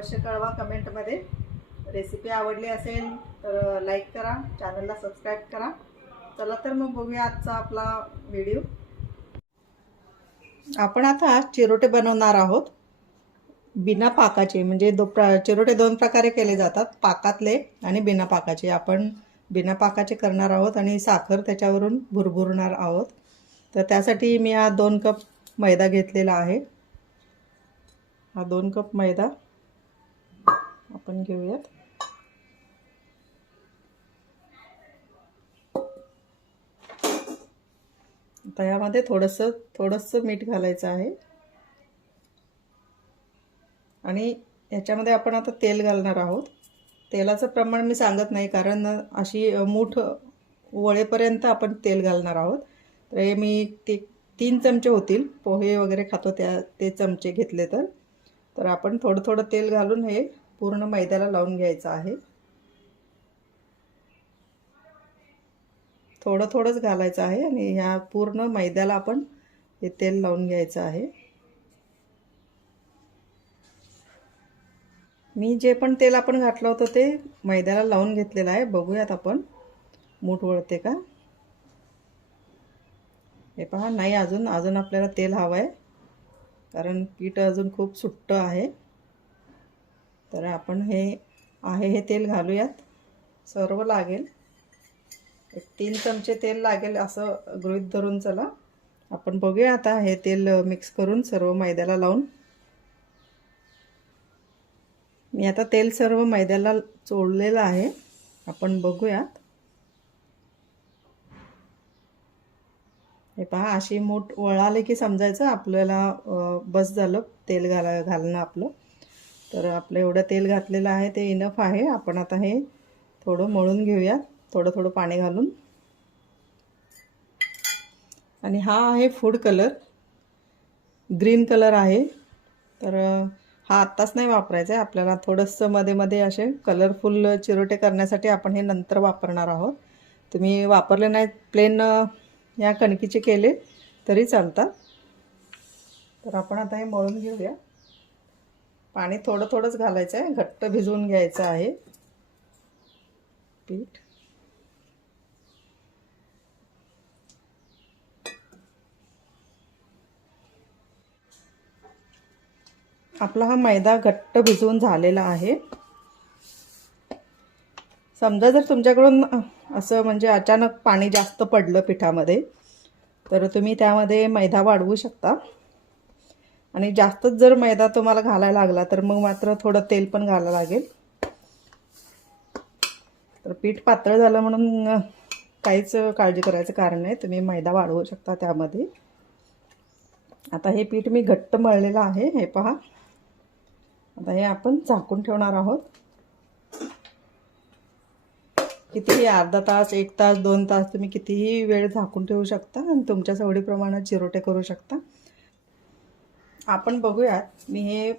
अवश्य कळवा कमेंटमध्ये। रेसिपी आवडली असेल तर लाईक करा, चॅनलला सबस्क्राईब करा। चला तर मग बघूया आजचा आपला व्हिडिओ। आपण आता चिरोटे बनवणार आहोत बिना पाकाचे। म्हणजे चिरोटे दोन प्रकारे केले जातात, पाकातले आणि बिना पाकाचे। आपण बिना पाकाचे करणार आहोत आणि साखर त्याच्यावरून भुरभुरणार आहोत। तर त्यासाठी मी हा 2 कप मैदा घेतलेला आहे। हा 2 कप मैदा आपण घेऊयात। आता यामध्ये थोडंसं मीठ घालायचं आहे आणि याच्यामध्ये आपण आता तेल घालणार आहोत। तेलाचं प्रमाण मी सांगत नाही, कारण अशी मूठ वळेपर्यंत आपण तेल घालणार आहोत। तर हे मी 3 चमचे होतील, पोहे वगैरे खातो ते चमचे घेतले तर आपण थोडं तेल घालून हे पूर्ण मैद्याला लावून घ्यायचं आहे। थोडंच घालायचं आहे आणि ह्या पूर्ण मैद्याला आपण हे तेल लावून घ्यायचं आहे। मी जे पण तेल आपण घातलं होतं ते मैद्याला लावून घेतलेलं आहे। बघूयात आपण मूठ वळते का। हे पहा, नाही, अजून आपल्याला तेल हवं आहे, कारण पीठ अजून खूप सुट्ट आहे। तर आपण हे तेल घालूयात। सर्व लागेल, 3 चमचे तेल लागेल असं गृहीत धरून चला। आपण बघूया आता हे तेल मिक्स करून सर्व मैद्याला लावून। मी आता तेल सर्व मैद्याला चोळलेलं आहे, आपण बघूयात। हे पहा, अशी मूठ वळाले की समजायचं आपल्याला बस झालं तेल घालणं आपलं। तर आपलं एवढं तेल घातलेलं आहे ते इनफ आहे। आपण आता हे थोडं मळून घेऊया, थोडं पाणी घालून। आणि हा आहे फूड कलर, ग्रीन कलर आहे। तर हा आत्ताच नाही वापरायचा आहे आपल्याला, थोडंसं मध्ये असे कलरफुल चिरोटे करण्यासाठी आपण हे नंतर वापरणार आहोत। तुम्ही वापरले नाही, प्लेन या कणकीचे केले तरी चालतात। तर आपण आता हे मळून घेऊया। पाणी थोडंच घालायचं आहे, घट्ट भिजवून घ्यायचं आहे पीठ। आपला हा मैदा घट्ट भिजवून झालेला आहे। समजा जर तुमच्याकडून असं म्हणजे अचानक पाणी जास्त पडलं पिठामध्ये, तर तुम्ही त्यामध्ये मैदा वाढवू शकता। आणि जास्तच जर मैदा तुम्हाला घालायला लागला तर मग मात्र थोडं तेल पण घालायला लागेल। तर पीठ पातळ झालं म्हणून काहीच काळजी करायचं कारण नाही, तुम्ही मैदा वाढवू शकता त्यामध्ये। आता हे पीठ मी घट्ट मळलेलं आहे, हे पहा। आता हे आपण झाकून ठेवणार आहोत। कितीही, अर्धा तास, 1 तास, 2 तास तुम्ही कितीही वेळ झाकून ठेवू शकता आणि तुमच्या सवडीप्रमाणे चिरोटे करू शकता। आपण बघूयात, मी हे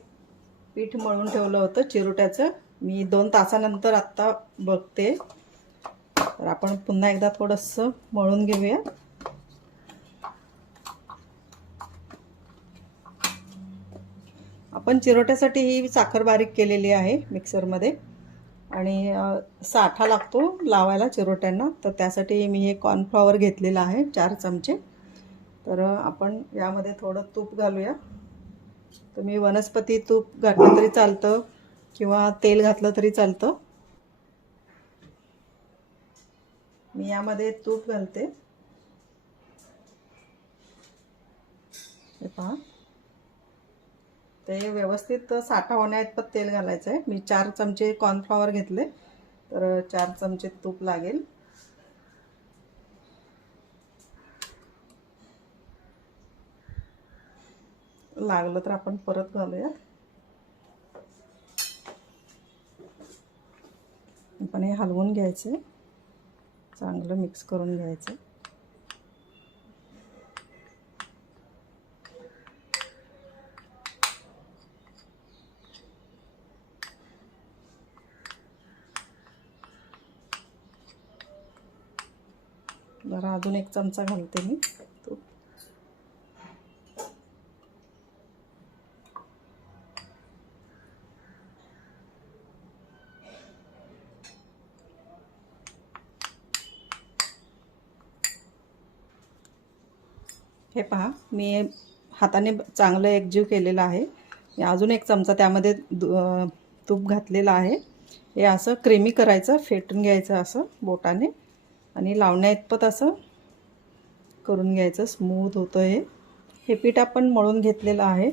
पीठ मळून ठेवलं होतं चिरोट्याचं, मी 2 तासानंतर आत्ता बघते। तर आपण पुन्हा एकदा थोडंसं मळून घेऊया। आपण चिरोट्यासाठी ही साखर बारीक केलेली आहे मिक्सरमध्ये, आणि साठा लागतो लावायला चिरोट्यांना। तर त्यासाठी मी हे कॉर्नफ्लॉवर घेतलेलं आहे 4 चमचे। तर आपण यामध्ये थोडं तूप घालूया। तुम्ही वनस्पती तूप घातलं तरी चालतं किंवा तेल घातलं तरी चालतं। मी यामध्ये तूप घालते, हे पहा। ते व्यवस्थित साठा होण्याइतपत तेल घालायचं आहे। मी 4 चमचे कॉर्नफ्लॉवर घेतले, तर 4 चमचे तूप लागेल। लागलं तर आपण परत घालूया। आपण हे हलवून घ्यायचं, चांगलं मिक्स करून घ्यायचं। जरा अजून 1 चमचा घालते मी तूप। हे पहा, मी हाताने चांगलं एकजीव केलेलं आहे. मी अजून एक चमचा त्यामध्ये तूप घातलेलं आहे. हे असं क्रीमी करायचं, फेटून घ्यायचं असं बोटाने आणि लावण्याइतपत असं करून घ्यायचं. स्मूथ होतं हे. हे पीठ आपण मळून घेतलेलं आहे.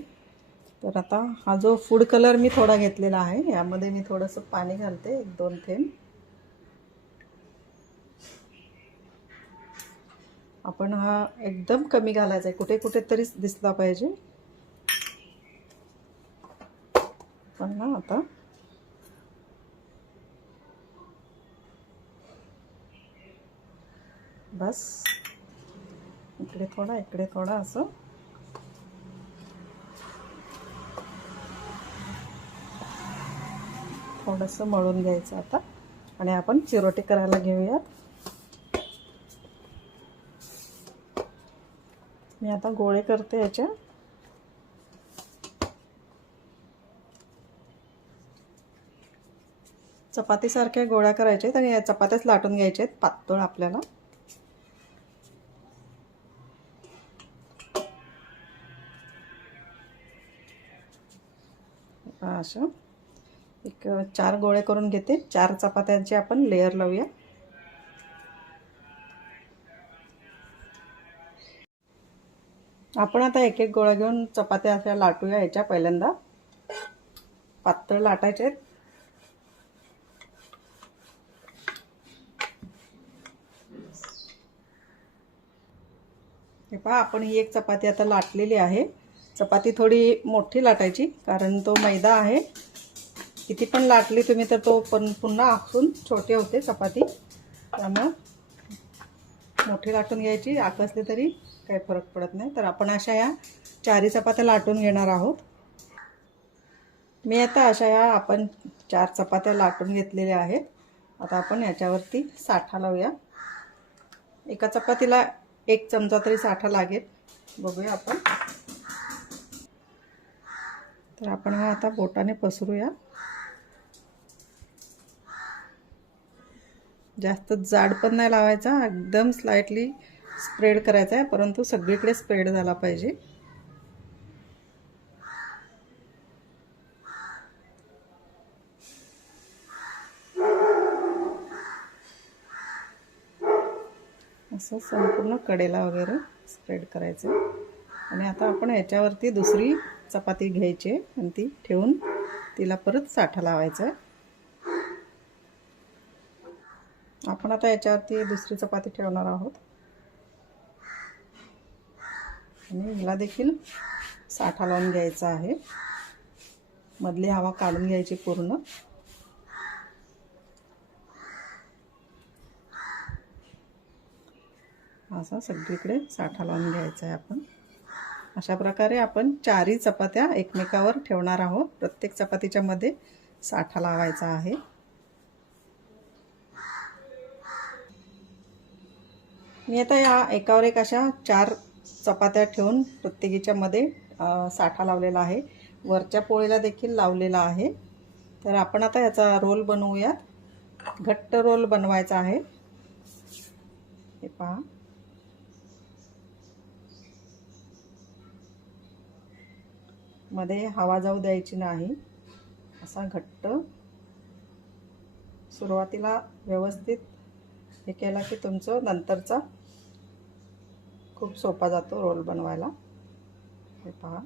तर आता हा जो फूड कलर मी थोडा घेतलेला आहे, यामध्ये मी थोडंसं पाणी घालते, 1-2 थेंब. आपण हा एकदम कमी घालायचा आहे, कुठे कुठे तरीच दिसला पाहिजे. पण ना आता बस इकडे थोडा इकडे थोडा असं थोडंसं मळून घ्यायचं आता. आणि आपण चिरोटे करायला घेऊयात. मी आता गोळे करते याच्या. चपातीसारख्या गोळ्या करायच्या आणि या चपात्याच लाटून घ्यायच्या आहेत पातळ आपल्याला. असं एक 4 गोळे करून घेते. 4 चपात्यांचे आपण लेयर लावूया. आपण आता एक एक गोळा घेऊन चपात्या अशा लाटूया. याच्या पहिल्यांदा पातळ लाटायचे आहेत. हे पहा, आपण ही एक चपाती आता लाटलेली आहे. चपाती थोडी मोठी लाटायची, कारण तो मैदा आहे. किती पण लाटली तुम्ही तर तो पण पुन्हा आखून छोटी होते चपाती. त्यामुळे मोठी लाटून घ्यायची. आकसली तरी काही फरक पडत नाही. तर आपण अशा या 4 चपात्या लाटून घेणार आहोत. मी आता अशा या आपण 4 चपात्या लाटून घेतलेल्या आहेत. आता आपण याच्यावरती साठा लावूया. एका चपातीला 1 चमचा तरी साठा लागेल. बघूया आपण. तर आपण हा आता बोटाने पसरूया. जास्त जाड पण नाही लावायचा, एकदम स्लाइटली स्प्रेड करायचा आहे, परंतु सगळीकडे स्प्रेड झाला पाहिजे. असं संपूर्ण कडेला वगैरे स्प्रेड करायचं. आणि आता आपण याच्यावरती दुसरी चपाती घ्यायची आणि ती ठेवून तिला परत साठा लावायचा आहे. आपण आता याच्यावरती दुसरी चपाती ठेवणार आहोत आणि हिला देखील साठा लावून घ्यायचा आहे. मधली हवा काढून घ्यायची पूर्ण. असा सगळीकडे साठा लावून घ्यायचा आहे आपण. अशा प्रकारे आपण 4 चपात्या एकमेकावर ठेवणार आहोत. प्रत्येक चपातीच्या मध्ये साठा लावायचा आहे. मी आता या एकावर एक अशा 4 चपात्या ठेवून प्रत्येकीच्या मध्ये साठा लावलेला आहे. वरच्या पोळीला देखील लावलेला आहे. तर आपण आता याचा रोल बनवूया. घट्ट रोल बनवायचा आहे. हे पहा, मध्ये हवा जाऊ द्यायची नाही. असा घट्ट सुरुवातीला व्यवस्थित हे केला की तुमचं नंतरचा खूप सोपा जातो रोल बनवायला. हे पहा,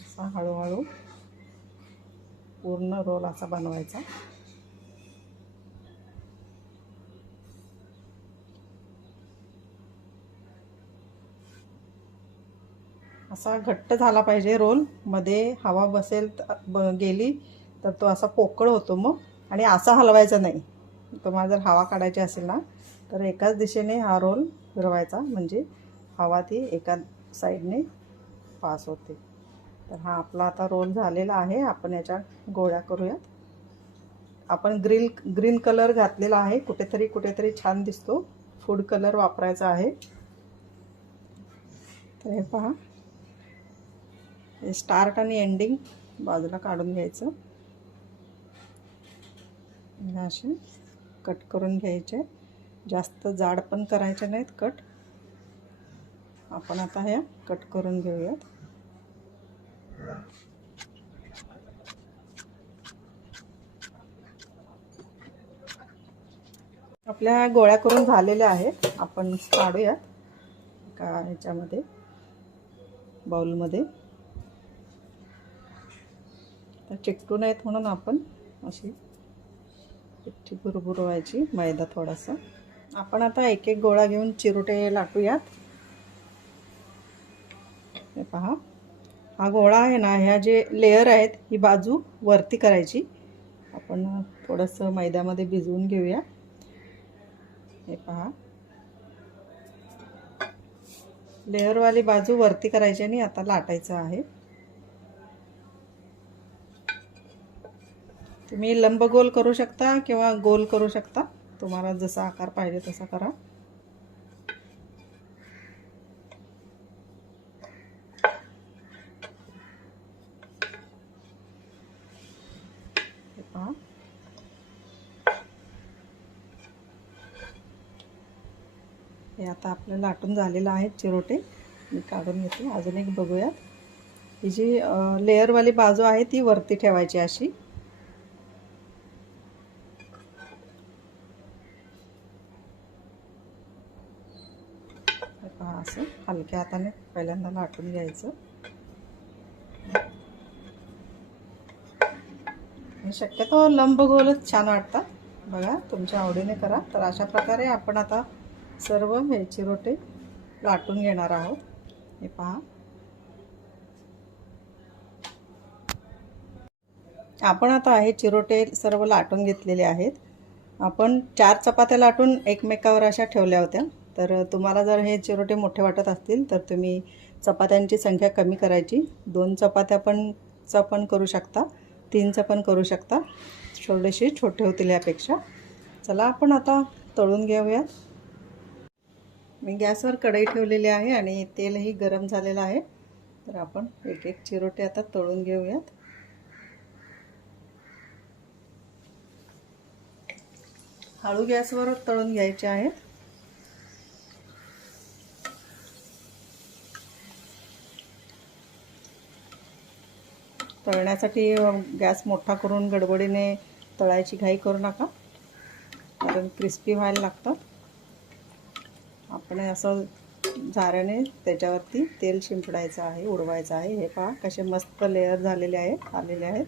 असा हळूहळू पूर्ण रोल असा बनवायचा. असा घट्ट झाला पाहिजे रोल. मध्ये हवा बसेल गेली तर तो असा पोकळ होतो मग. आणि असा हलवायचा नाही. तुम्हाला जर हवा काढायची असेल ना तर एकाच दिशेने हा रोल फिरवायचा, म्हणजे हवा ती एका साईडने पास होते. तर हा आपला आता रोल झालेला आहे. आपण याच्या गोळ्या करूयात. आपण ग्रीन कलर घातलेला आहे. कुठेतरी छान दिसतो. फूड कलर वापरायचा आहे. तर हे पहा, हे स्टार्ट आणि एंडिंग बाजूला काढून घ्यायचं. असे कट करून घ्यायचे. जास्त जाड पण करायचे नाहीत कट. आपण आता ह्या कट करून घेऊयात. आपल्या गोळ्या करून झालेल्या आहेत. आपण काढूयात का ह्याच्यामध्ये बाउलमध्ये. तर चिकटू नयेत म्हणून आपण अशी पिठी भुरभुरवायची, मैदा थोडासा. आपण आता एक एक गोळा घेऊन चिरोटे लाटूयात. हे पहा, हा गोळा आहे ना, ह्या जे लेयर आहेत ही बाजू वरती करायची. आपण थोडंसं मैद्यामध्ये भिजवून घेऊया. हे पहा, लेअरवाली बाजू वरती करायची आणि आता लाटायचं आहे. तुम्ही लंब गोल करू शकता किंवा गोल करू शकता, तुम्हाला जसा आकार पाहिजे तसा करा. हे पहा, हे आता आपलं लाटून झालेलं आहे चिरोटे. मी काढून घेते. अजून एक बघूयात. ही जी लेअरवाली बाजू आहे ती वरती ठेवायची अशी. पहा, असं हलक्या हाताने पहिल्यांदा लाटून घ्यायचं. शक्यतो लंबगोलच छान वाटतात. बघा, तुमच्या आवडीने करा. तर अशा प्रकारे आपण आता सर्व हे चिरोटे लाटून घेणार आहोत. हे पहा, आपण आता हे चिरोटे सर्व लाटून घेतलेले आहेत. आपण 4 चपात्या लाटून एकमेकावर अशा ठेवल्या होत्या. तर तुम्हाला जर हे चिरोटे मोठे वाटत असतील तर तुम्ही चपात्यांची संख्या कमी करायची. 2 चपात्या पण करू शकता, 3 पण करू शकता. थोडेसे छोटे होतील यापेक्षा. चला आपण आता तळून घेऊयात. मी गॅसवर कढई ठेवलेली आहे आणि तेलही गरम झालेलं आहे. तर आपण एक एक चिरोटे आता तळून घेऊयात. हळू गॅसवर तळून घ्यायचे आहेत. तळण्यासाठी गॅस मोठा करून गडबडीने तळायची घाई करू नका, कारण क्रिस्पी व्हायला लागतात. आपण असं झाऱ्याने त्याच्यावरती तेल शिंपडायचं आहे, उडवायचं आहे. हे पहा, कसे मस्त लेअर झालेले आहेत, आलेले आहेत.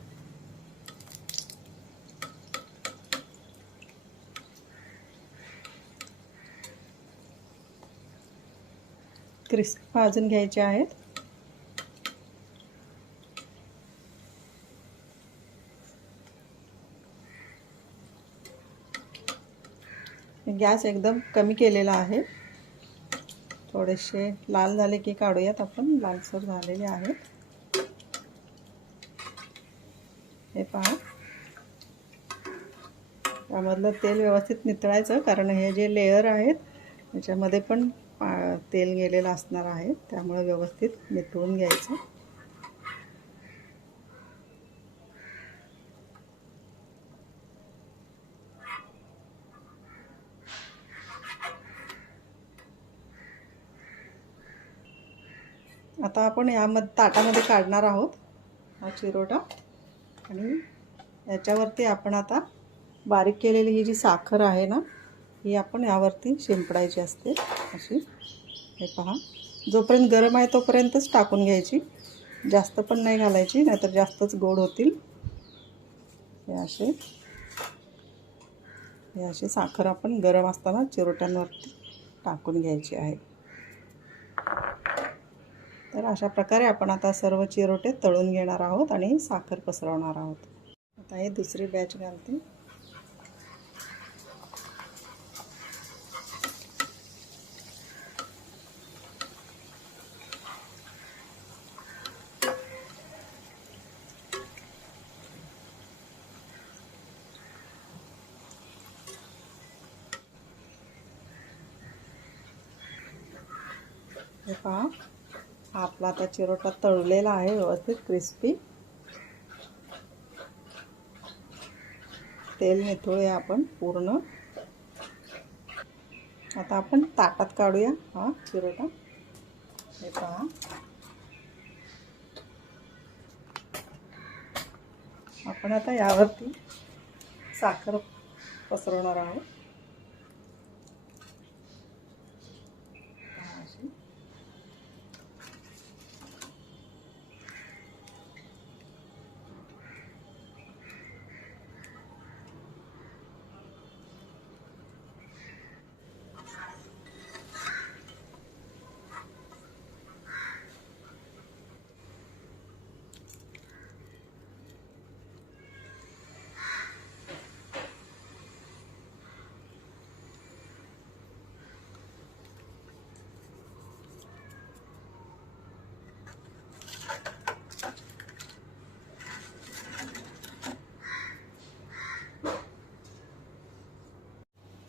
क्रिस्पी भाजून घ्यायचे आहेत. गॅस एकदम कमी केलेला आहे. थोडेसे लाल झाले की काढूयात आपण. लालसर झालेले आहेत. हे पहा, त्यामधलं तेल व्यवस्थित नितळायचं, कारण हे जे लेयर आहेत त्याच्यामध्ये पण तेल गेलेलं असणार आहे. त्यामुळे व्यवस्थित नितळून घ्यायचं. आता आपण ताटामध्ये काढणार आहोत हा चिरोटा. आणि याच्यावरती आपण आता बारीक केलेली ही जी साखर आहे ना, ही आपण यावरती शिंपडायची असते अशी. हे पहा, जोपर्यंत गरम आहे तोपर्यंतच टाकून घ्यायची, जास्त पण नाही घालायची, नाहीतर जास्तच गोड होतील. हे अशी साखर आपण गरम असताना चिरोट्यांवरती टाकून घ्यायची आहे. तर अशा प्रकारे आपण आता सर्व चिरोटे तळून घेणार आहोत आणि साखर पसरवणार आहोत. आता हे दुसरी बॅच घालते. हे पहा, हा आपला आता चिरोटा तळलेला आहे व्यवस्थित क्रिस्पी. तेल निथळूया आपण पूर्ण. आता आपण ताटात काढूया हा चिरोटा. हे पहा, आपण आता यावरती साखर पसरवणार आहोत.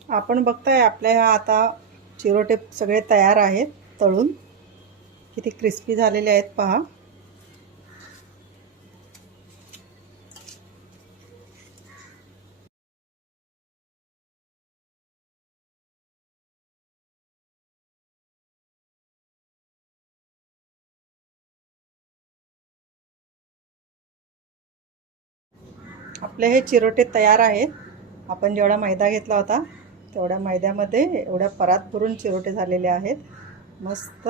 आपण बघताय आपल्या ह्या आता चिरोटे सगळे तयार आहेत. तळून किती क्रिस्पी झालेले आहेत पहा. आपले हे चिरोटे तयार आहेत. आपण जेवढा मैदा घेतला होता तेवढ्या मैद्यामध्ये एवढ्या परात भरून चिरोटे झालेले आहेत. मस्त